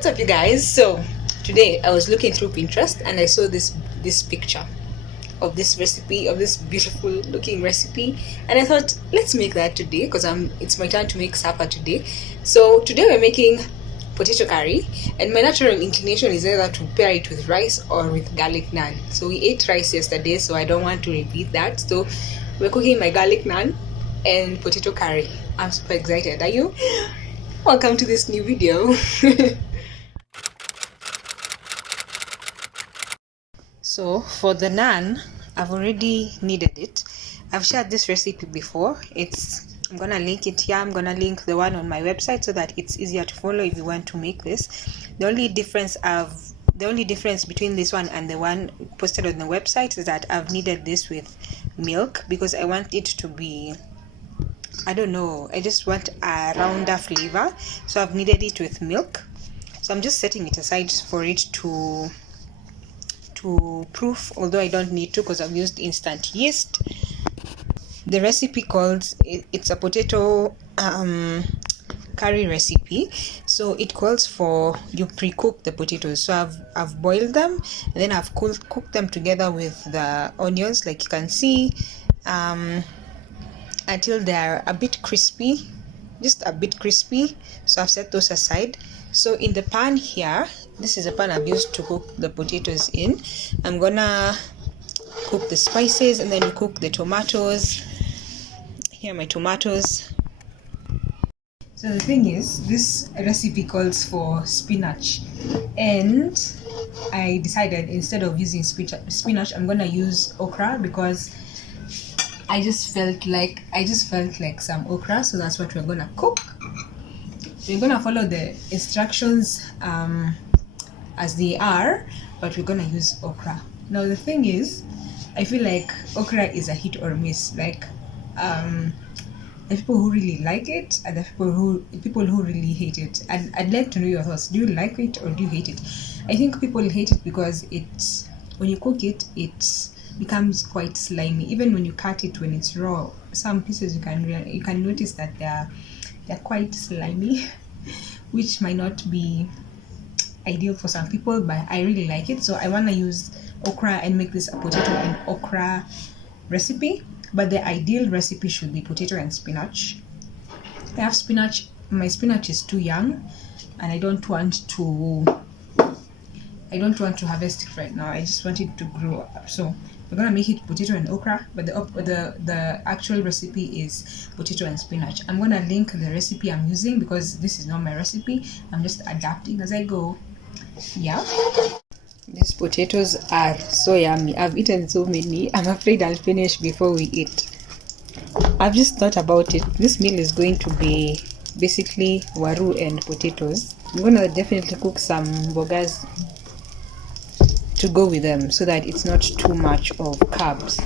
What's up, you guys? So today I was looking through Pinterest and I saw this picture of this recipe, of this beautiful looking recipe, and I thought, let's make that today because it's my turn to make supper today. So today we're making potato curry, and my natural inclination is either to pair it with rice or with garlic naan. So we ate rice yesterday, so I don't want to repeat that. So we're cooking my garlic naan and potato curry. I'm super excited. Are you? Welcome to this new video. So for the naan, I've already kneaded it. I've shared this recipe before. I'm gonna link it here. I'm gonna link the one on my website so that it's easier to follow if you want to make this. The only difference between this one and the one posted on the website is that I've kneaded this with milk because I want it to be, I don't know, I just want a rounder flavor. So I've kneaded it with milk. So I'm just setting it aside for it to proof, although I don't need to because I've used instant yeast. The recipe it's a potato curry recipe, so it calls for you pre-cook the potatoes. So I've boiled them and then I've cooked them together with the onions, like you can see, until they're a bit crispy, just a bit crispy. So I've set those aside. So in the pan here, this is a pan I've used to cook the potatoes in. I'm gonna cook the spices and then you cook the tomatoes. Here are my tomatoes. So the thing is, this recipe calls for spinach, and I decided instead of using spinach, I'm gonna use okra because I just felt like some okra. So that's what we're gonna cook. We're gonna follow the instructions as they are, but we're gonna use okra. Now the thing is, I feel like okra is a hit or miss. Like the people who really like it and the people who really hate it. And I'd like to know your thoughts. Do you like it or do you hate it? I think people hate it because when you cook it, it becomes quite slimy. Even when you cut it when it's raw, some pieces you can notice that they're quite slimy, which might not be ideal for some people, but I really like it. So I want to use okra and make this a potato and okra recipe, but the ideal recipe should be potato and spinach. I have spinach. My spinach is too young and I don't want to harvest it right now. I just want it to grow up. So we're gonna make it potato and okra, but the actual recipe is potato and spinach. I'm gonna link the recipe I'm using because this is not my recipe. I'm just adapting as I go. Yeah. These potatoes are so yummy. I've eaten so many. I'm afraid I'll finish before we eat. I've just thought about it. This meal is going to be basically waru and potatoes. I'm gonna definitely cook some bogas to go with them so that it's not too much of carbs.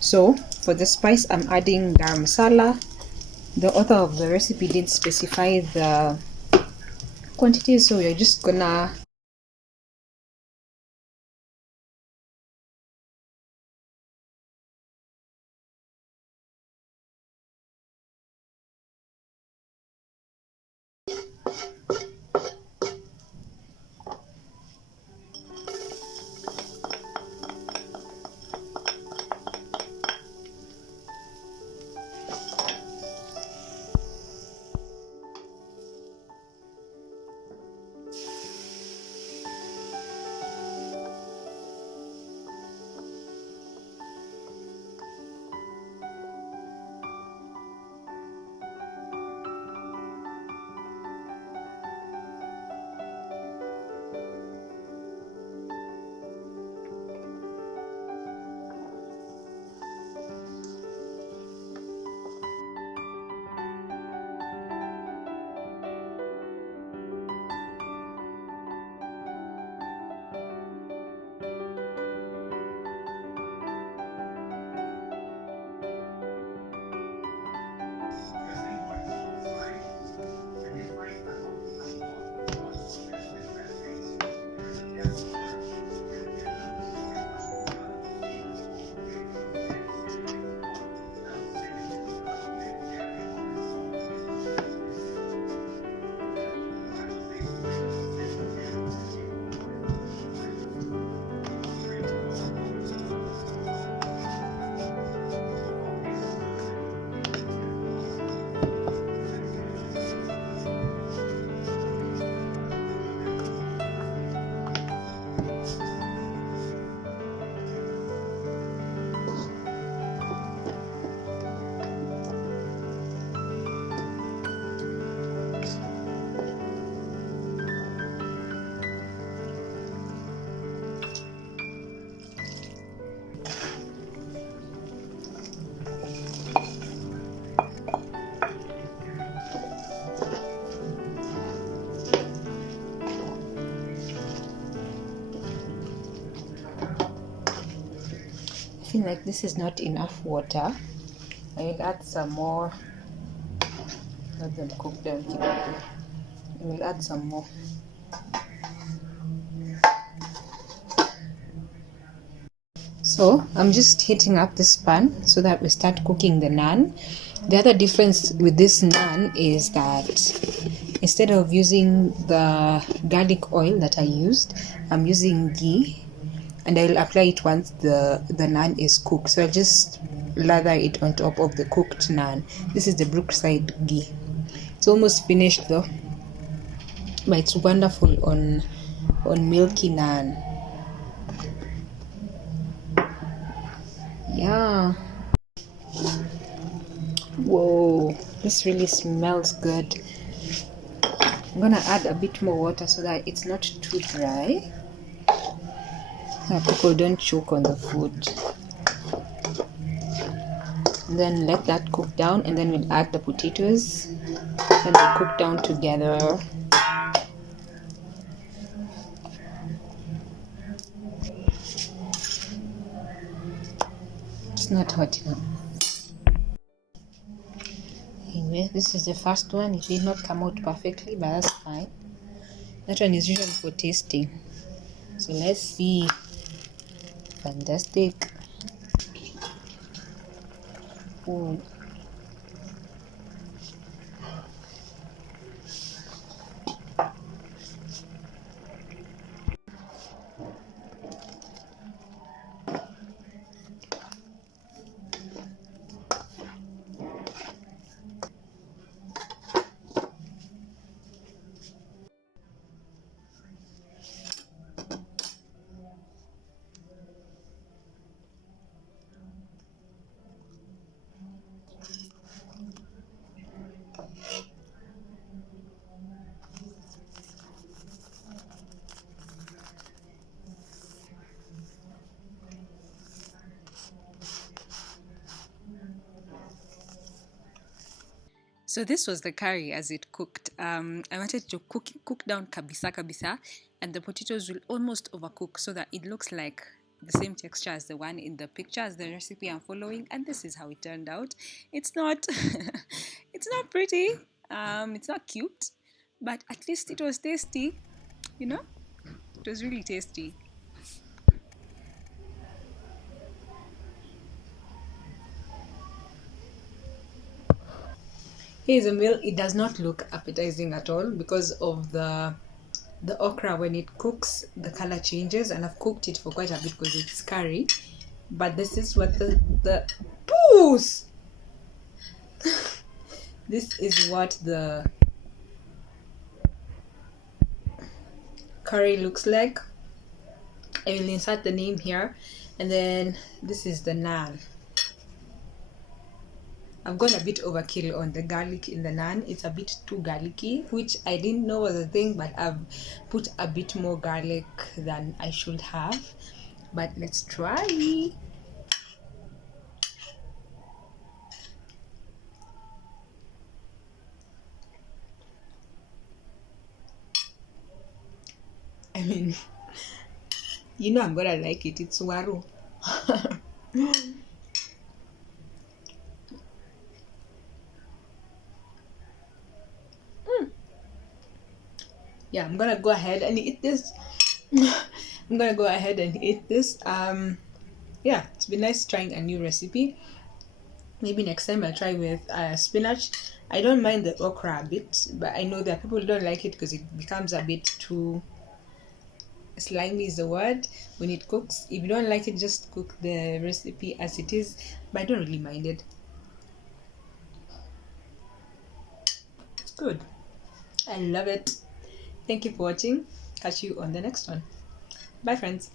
So for the spice, I'm adding garam masala. The author of the recipe did specify the quantities, so we're just gonna feel like this is not enough water. I will add some more. Let them cook down. I will add some more. So I'm just heating up this pan so that we start cooking the naan. The other difference with this naan is that instead of using the garlic oil that I used, I'm using ghee, and I will apply it once the naan is cooked. So I'll just lather it on top of the cooked naan. This is the Brookside ghee. It's almost finished though, but it's wonderful on milky naan. Yeah. Whoa, this really smells good. I'm gonna add a bit more water so that it's not too dry, so people don't choke on the food. And then let that cook down, and then we'll add the potatoes and they cook down together. It's not hot enough. Anyway, this is the first one. It did not come out perfectly, but that's fine. That one is usually for tasting. So let's see. Fantastic. Oh. So this was the curry as it cooked. I wanted to cook down kabisa, and the potatoes will almost overcook so that it looks like the same texture as the one in the picture, as the recipe I'm following. And this is how it turned out. It's not, it's not pretty. It's not cute, but at least it was tasty. You know, it was really tasty. Here's a meal. It does not look appetizing at all because of the okra. When it cooks, the color changes, and I've cooked it for quite a bit because it's curry. But this is what the poos. This is what the curry looks like. I will insert the name here, and then this is the naan. I've gone a bit overkill on the garlic in the naan. It's a bit too garlicky, which I didn't know was a thing, but I've put a bit more garlic than I should have. But let's try. I mean, you know I'm gonna like it. It's waru. Yeah, I'm gonna go ahead and eat this. I'm gonna go ahead and eat this. Yeah, it's been nice trying a new recipe. Maybe next time I'll try with spinach. I don't mind the okra a bit, but I know that people don't like it because it becomes a bit too slimy is the word when it cooks. If you don't like it, just cook the recipe as it is, but I don't really mind it. It's good. I love it. Thank you for watching. Catch you on the next one. Bye friends.